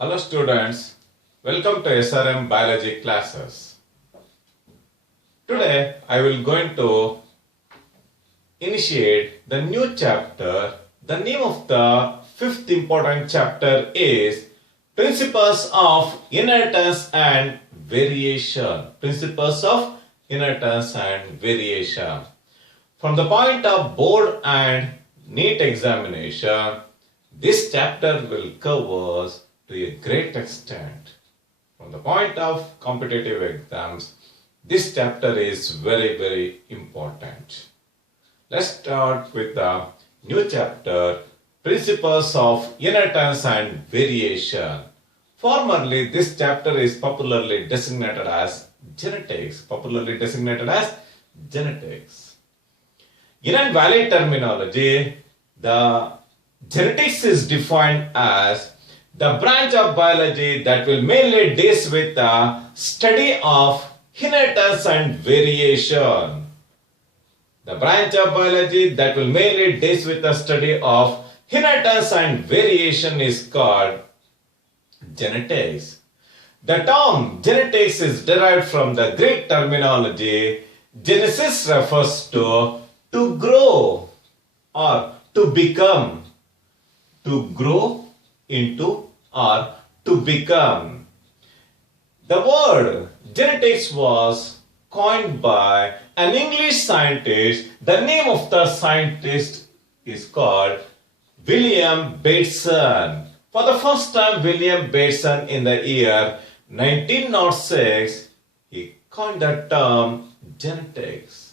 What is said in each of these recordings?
Hello students, welcome to SRM Biology classes. Today I will going to initiate the new chapter. The name of the fifth important chapter is Principles of Inheritance and Variation. Principles of Inheritance and Variation. From the point of board and NEET examination, this chapter will cover to a great extent. From the point of competitive exams, this chapter is very important. Let's start with the new chapter, Principles of Inheritance and Variation. Formerly, this chapter is popularly designated as genetics. In invalid terminology, the genetics is defined as the branch of biology that will mainly deal with the study of inheritance and variation. The branch of biology that will mainly deal with the study of inheritance and variation is called genetics. The term genetics is derived from the Greek terminology. Genesis refers to grow or to become, to grow into or to become. The word genetics was coined by an English scientist. The name of the scientist is called William Bateson. For the first time, William Bateson in the year 1906, he coined the term genetics.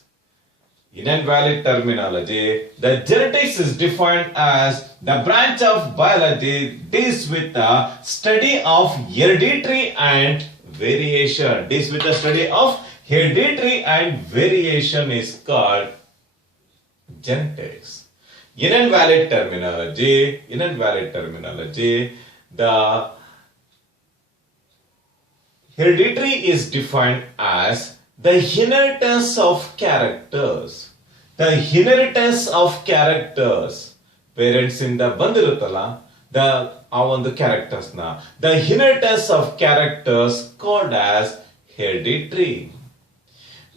In invalid terminology, the genetics is defined as the branch of biology deals with the study of hereditary and variation. Deals with the study of hereditary and variation is called genetics. In invalid terminology, the hereditary is defined as the inheritance of characters. The inheritance of characters. Parents in the bandirutala, the characters na. The inheritance of characters called as hereditary.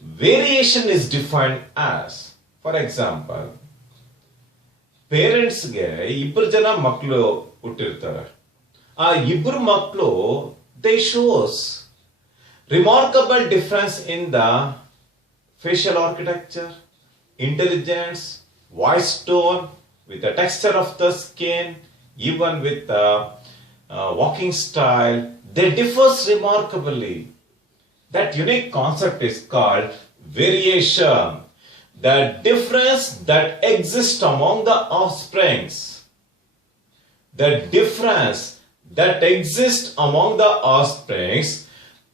Variation is defined as, for example, parents ge ibru jana maklu uttirtare. Ibru maklu, they shows remarkable difference in the facial architecture, intelligence, voice tone, with the texture of the skin, even with the walking style. They differ remarkably. That unique concept is called variation. The difference that exists among the offsprings. The difference that exists among the offsprings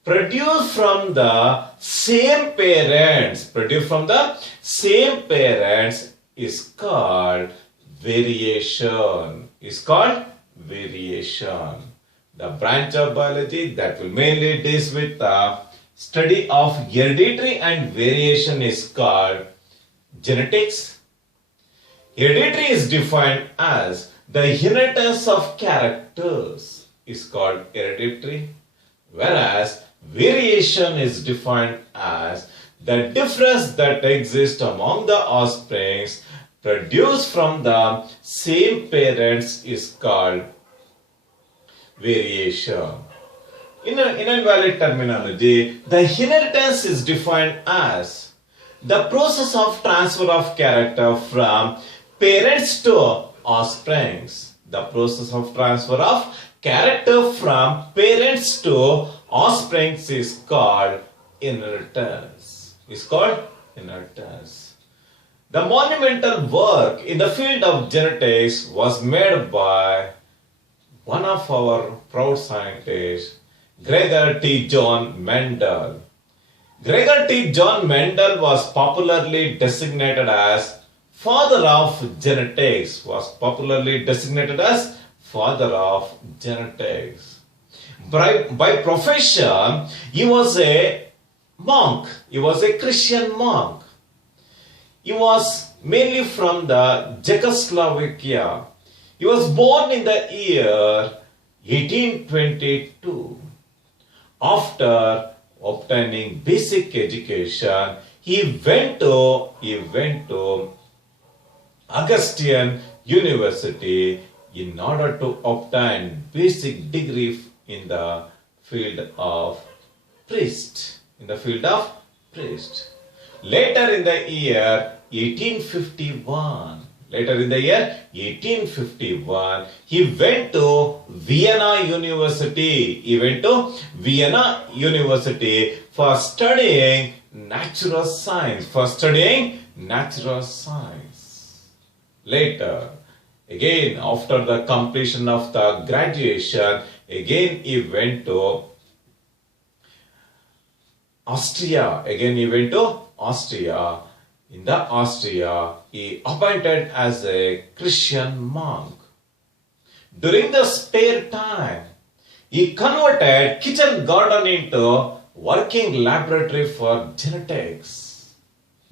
produced from the same parents, is called variation. The branch of biology that will mainly deal with the study of hereditary and variation is called genetics. Hereditary is defined as the inheritance of characters is called hereditary, whereas variation is defined as the difference that exists among the offsprings produced from the same parents is called variation. In invalid terminology, the inheritance is defined as the process of transfer of character from parents to offsprings. The process of transfer of character from parents to offsprings is called inheritance. The monumental work in the field of genetics was made by one of our proud scientists, Gregor T. John Mendel. Gregor T. John Mendel was popularly designated as father of genetics. By profession, he was a monk. He was a Christian monk. He was mainly from the Czechoslovakia. He was born in the year 1822. After obtaining basic education, he went to Augustine University in order to obtain basic degree in the field of priest. Later in the year 1851, he went to Vienna University. For studying natural science. Later, again after the completion of the graduation, again he went to Austria. In Austria, he appointed as a Christian monk. During the spare time, he converted kitchen garden into working laboratory for genetics.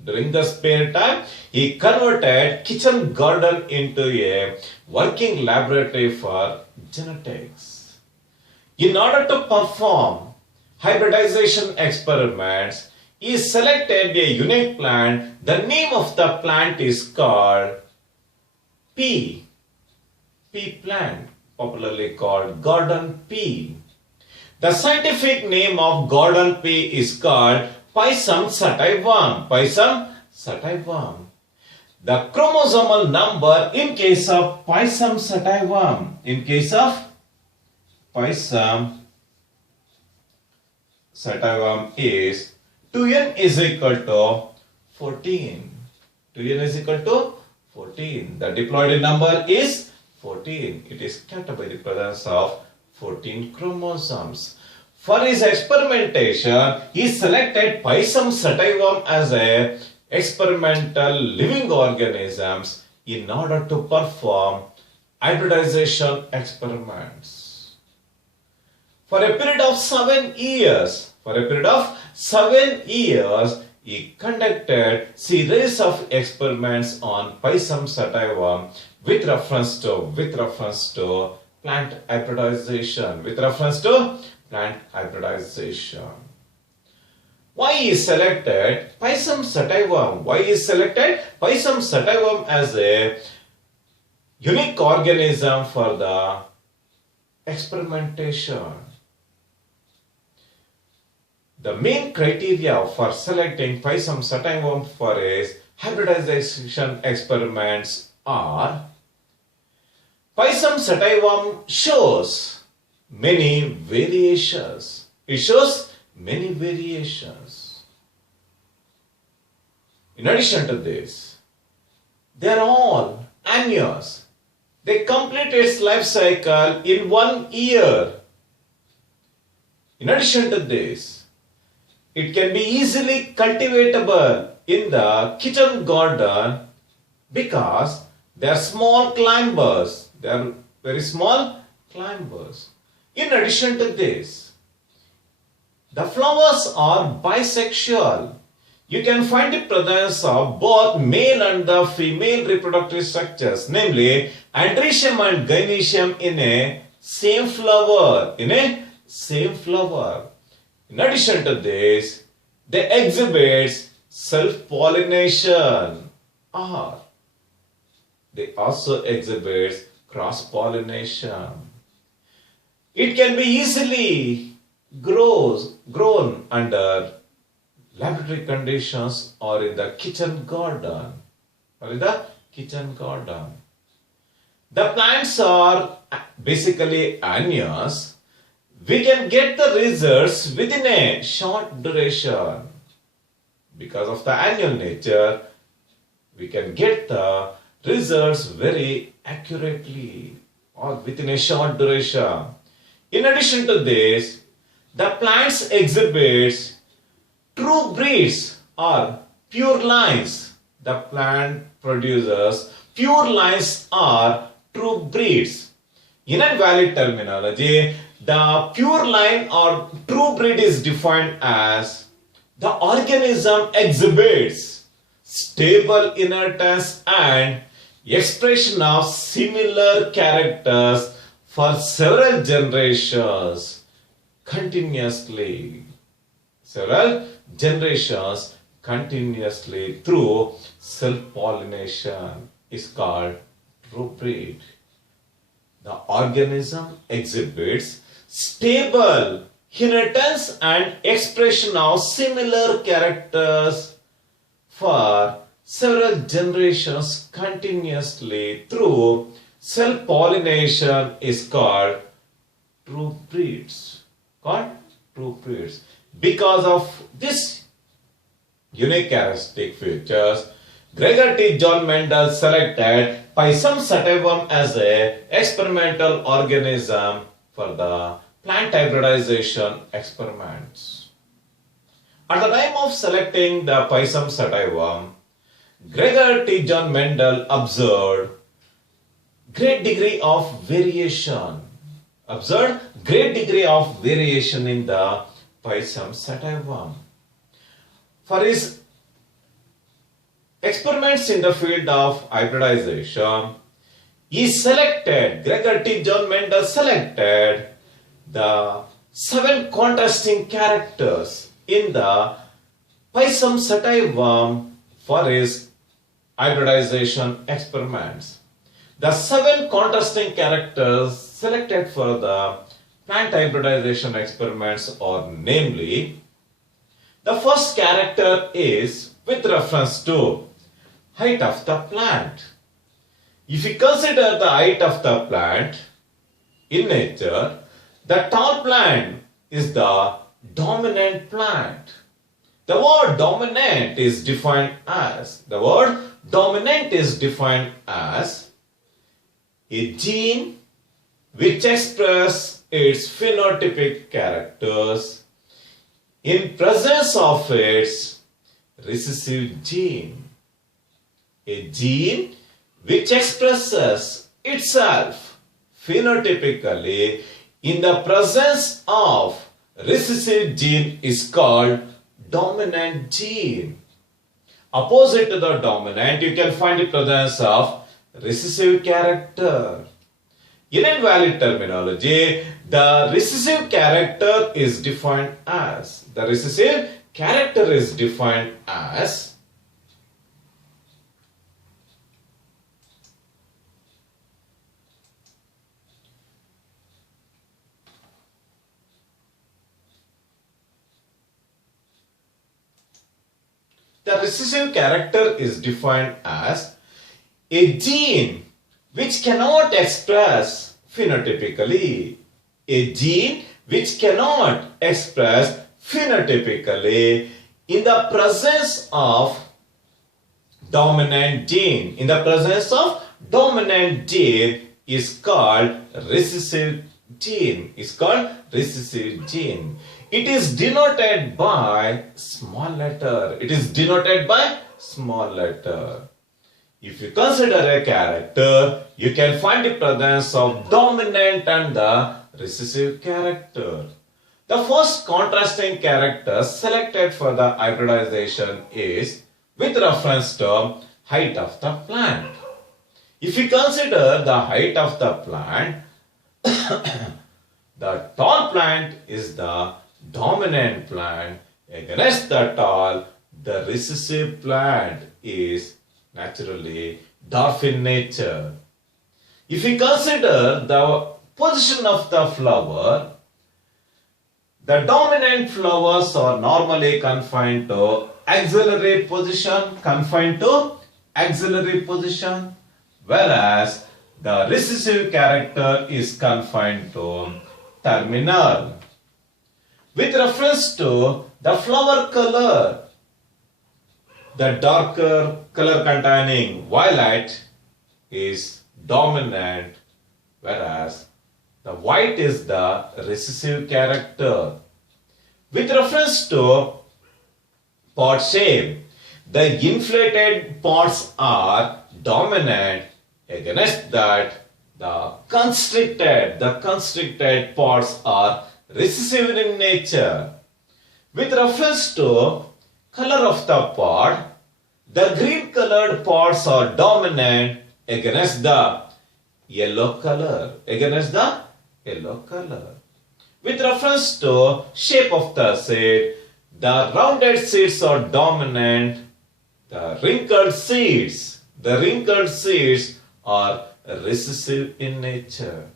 During the spare time, he converted kitchen garden into a working laboratory for genetics. In order to perform hybridization experiments, he selected a unique plant. The name of the plant is called pea plant, popularly called garden pea. The scientific name of garden pea is called Pisum sativum. The chromosomal number in case of Pisum sativum, is 2n is equal to 14. The diploid number is 14. It is kept by the presence of 14 chromosomes. For his experimentation, he selected Pisum sativum as a experimental living organisms in order to perform hybridization experiments. For a period of 7 years, he conducted series of experiments on Pisum sativum with reference to plant hybridization. Why he selected Pisum sativum as a unique organism for the experimentation? The main criteria for selecting Pisum sativum for his hybridization experiments are: Pisum sativum shows many variations. In addition to this, they are all annuals. They complete its life cycle in 1 year. In addition to this, it can be easily cultivatable in the kitchen garden because they are small climbers. They are very small climbers. In addition to this, the flowers are bisexual. You can find the presence of both male and the female reproductive structures, namely androecium and gynoecium in a same flower. In addition to this, they exhibit self-pollination, or they also exhibit cross-pollination. It can be easily grown under laboratory conditions or in the kitchen garden. The plants are basically annuals. We can get the results within a short duration. Because of the annual nature, we can get the results very accurately or within a short duration. In addition to this, the plants exhibit true breeds or pure lines. The plant produces pure lines or true breeds. In invalid terminology, the pure line or true breed is defined as the organism exhibits stable inertness and expression of similar characters for several generations continuously. Several generations continuously through self-pollination is called true breed. The organism exhibits stable inheritance and expression of similar characters for several generations continuously through self-pollination is called true breeds. Called true breeds. Because of this unique characteristic features, Gregor T. John Mendel selected Pisum sativum as a experimental organism for the plant hybridization experiments. At the time of selecting the Pisum sativum, Gregor T. John Mendel observed great degree of variation. In the Pisum sativum. For his experiments in the field of hybridization, Gregor T. John Mendel selected the 7 contrasting characters in the Pisum sativum for his hybridization experiments. The 7 contrasting characters selected for the plant hybridization experiments are namely, the first character is with reference to height of the plant. If you consider the height of the plant in nature, the tall plant is the dominant plant. The word dominant is defined as a gene which expresses its phenotypic characters in presence of its recessive gene. A gene which expresses itself phenotypically in the presence of recessive gene is called dominant gene. Opposite to the dominant, you can find the presence of recessive character. In invalid terminology, the recessive character is defined as a gene which cannot express phenotypically. A gene which cannot express phenotypically in the presence of dominant gene. Is called recessive gene. It is denoted by small letter. If you consider a character, you can find the presence of dominant and the recessive character. The first contrasting character selected for the hybridization is with reference to height of the plant. If you consider the height of the plant, the tall plant is the dominant plant. Against the tall, the recessive plant is naturally dwarf in nature. If we consider the position of the flower, the dominant flowers are normally confined to axillary position, whereas the recessive character is confined to terminal. With reference to the flower color, the darker color containing violet is dominant, whereas the white is the recessive character. With reference to pod shape, the inflated pods are dominant. Against that, the constricted pods are recessive in nature. With reference to color of the pod, the green colored pods are dominant. Against the yellow color. Against the yellow color. With reference to shape of the seed, the rounded seeds are dominant. The wrinkled seeds are recessive in nature.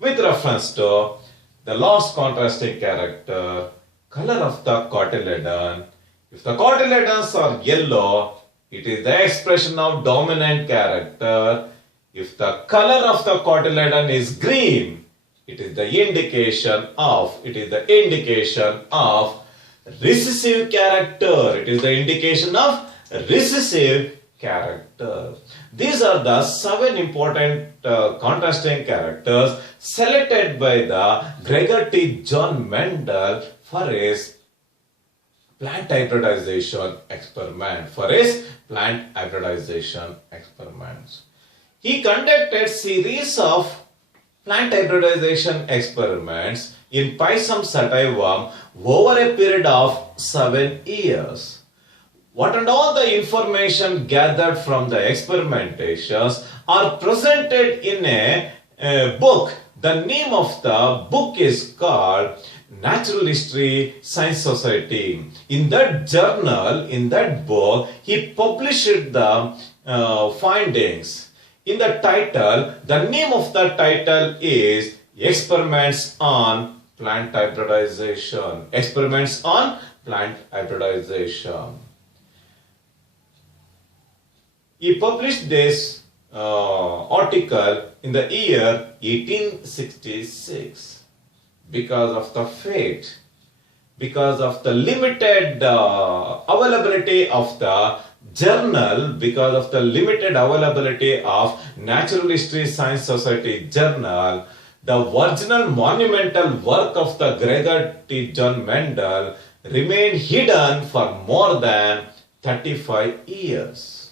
With reference to the last contrasting character, color of the cotyledon. If the cotyledons are yellow, it is the expression of dominant character. If the color of the cotyledon is green, it is the indication of recessive character. It is the indication of recessive character. These are the 7 important contrasting characters selected by the Gregor T. John Mendel for his plant hybridization experiment. He conducted series of plant hybridization experiments in Pisum sativum over a period of 7 years. What and all the information gathered from the experimentations are presented in a book. The name of the book is called Natural History Science Society. In that journal, in that book, he published the findings. In the title, the name of the title is Experiments on Plant Hybridization. Experiments on Plant Hybridization. He published this article in the year 1866 because of the fate, because of the limited availability of the journal, because of the limited availability of Natural History Science Society journal. The original monumental work of the Gregor T. John Mendel remained hidden for more than 35 years.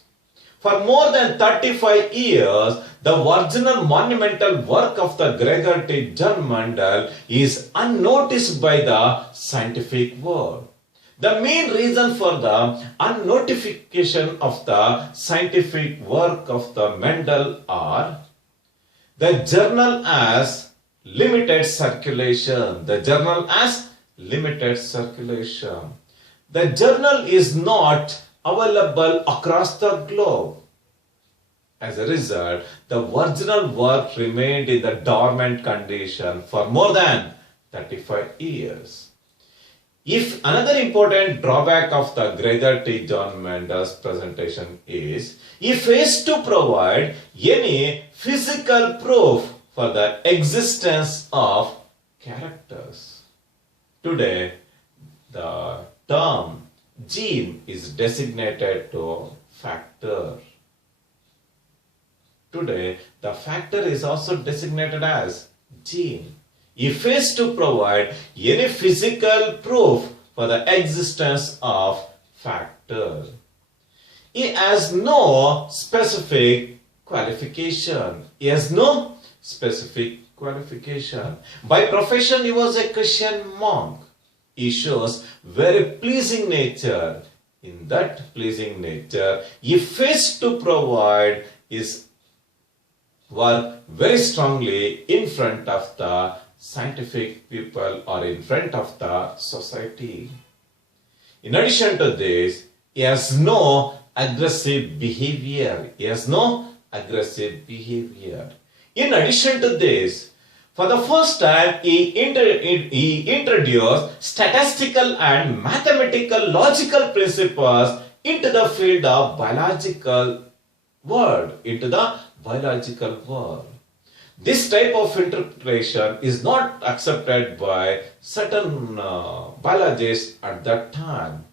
For more than 35 years, the original monumental work of the Gregor T. John Mendel is unnoticed by the scientific world. The main reason for the unnotification of the scientific work of the Mendel are the journal has limited circulation. The journal is not available across the globe. As a result, the original work remained in the dormant condition for more than 35 years. If another important drawback of the Gregor T. John Mendel's presentation is, he fails to provide any physical proof for the existence of characters. Today, the term gene is designated to factor. Today, the factor is also designated as gene. He fails to provide any physical proof for the existence of factor. He has no specific qualification. By profession, he was a Christian monk. He shows very pleasing nature. In that pleasing nature, he fails to provide his work very strongly in front of the scientific people or in front of the society. In addition to this, he has no aggressive behavior. In addition to this, for the first time, he introduced statistical and mathematical logical principles into the field of biological world. This type of interpretation is not accepted by certain biologists at that time.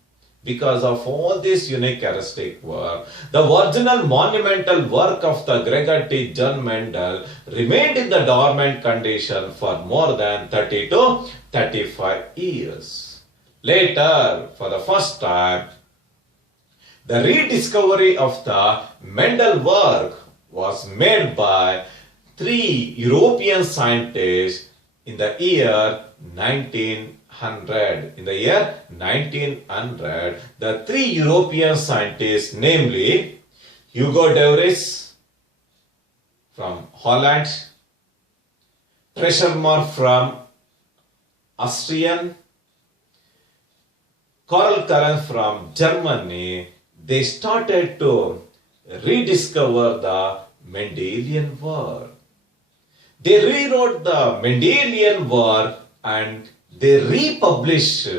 Because of all this unique characteristic work, the original monumental work of the Gregor T. John Mendel remained in the dormant condition for more than 30 to 35 years. Later, for the first time, the rediscovery of the Mendel work was made by 3 European scientists in the year 1900. In the year 1900, the 3 European scientists, namely Hugo de Vries, from Holland, Trescharmer from Austrian, Karl Karan from Germany, they started to rediscover the Mendelian work. They rewrote the Mendelian work and they republished.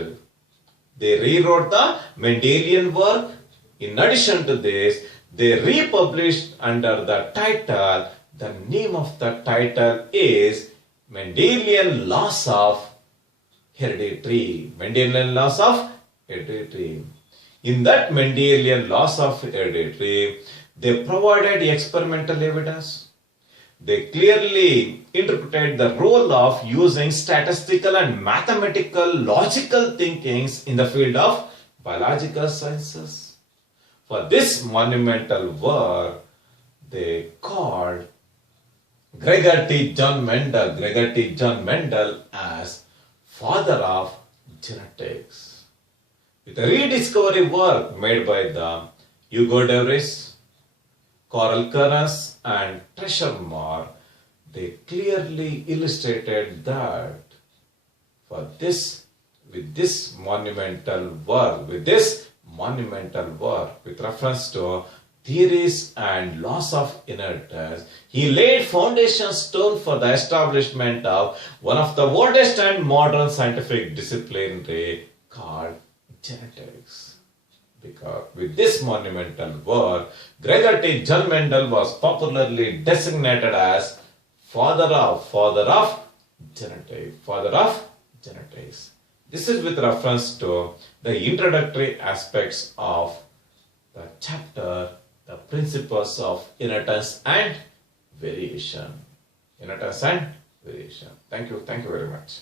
They rewrote the Mendelian work. In addition to this, they republished under the title, the name of the title is Mendelian Laws of Heredity. Mendelian Laws of Heredity. In that Mendelian Laws of Heredity, they provided experimental evidence. They clearly interpreted the role of using statistical and mathematical logical thinkings in the field of biological sciences. For this monumental work, they called Gregor T. John Mendel as father of genetics. With the rediscovery work made by the Hugo de Vries, Karl Karas and Trescharmer, they clearly illustrated that with this monumental work, with reference to theories and laws of inheritance, he laid foundation stone for the establishment of one of the oldest and modern scientific discipline called genetics. Because with this monumental work, Gregor T. John Mendel was popularly designated as father of genetics. This is with reference to the introductory aspects of the chapter, the principles of inheritance and variation. Thank you very much.